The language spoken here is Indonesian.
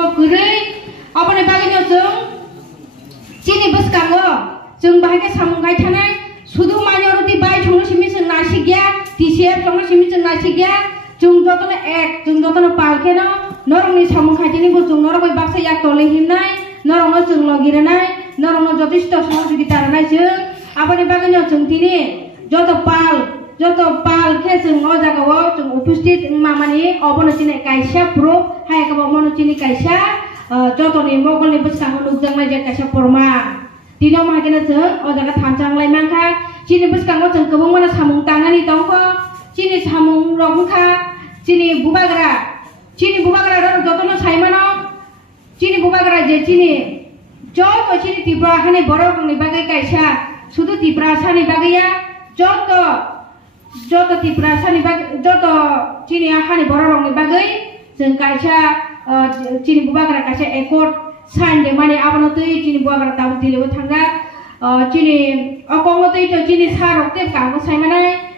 bo gurui aboni bagino jeng chini boskango jeng bahai ke samung gai thanai sudu mani roti bai chongno simi jeng nasi gya tisiap chongno simi jeng nasi gya jeng jotono ek jeng jotono palke no norong ni samung khai jeni bo jeng norong bai baksa yak tole himnai norong no jeng logiranai norong no jotisto sohojogita taranai jeng aboni bagino jeng tini joto pal ke jeng o jagao jeng upstit mamani obono chini kaisa proof hai ka bono chini kaisa joto ni mogol ni boskango nukjang mai je kaisa porma dino ma kena jeng o jaga thamjang lai mangka chini boskango jeng kobong mana samung tangani tongko chini samung rongkha chini bubagra ro joto no saimano chini bubagra je chini joto chini tipra hane borok ni bagai kaisa sudu tipra sani bagaya joto tipra sani bag joto chini ahani borok ni bagai jeng kaisa chini bubagra kaisa ekot sign de mani abono tui chini bubagra tabu dilebu thanga chini okongo tui to chini sarok te kango saimanai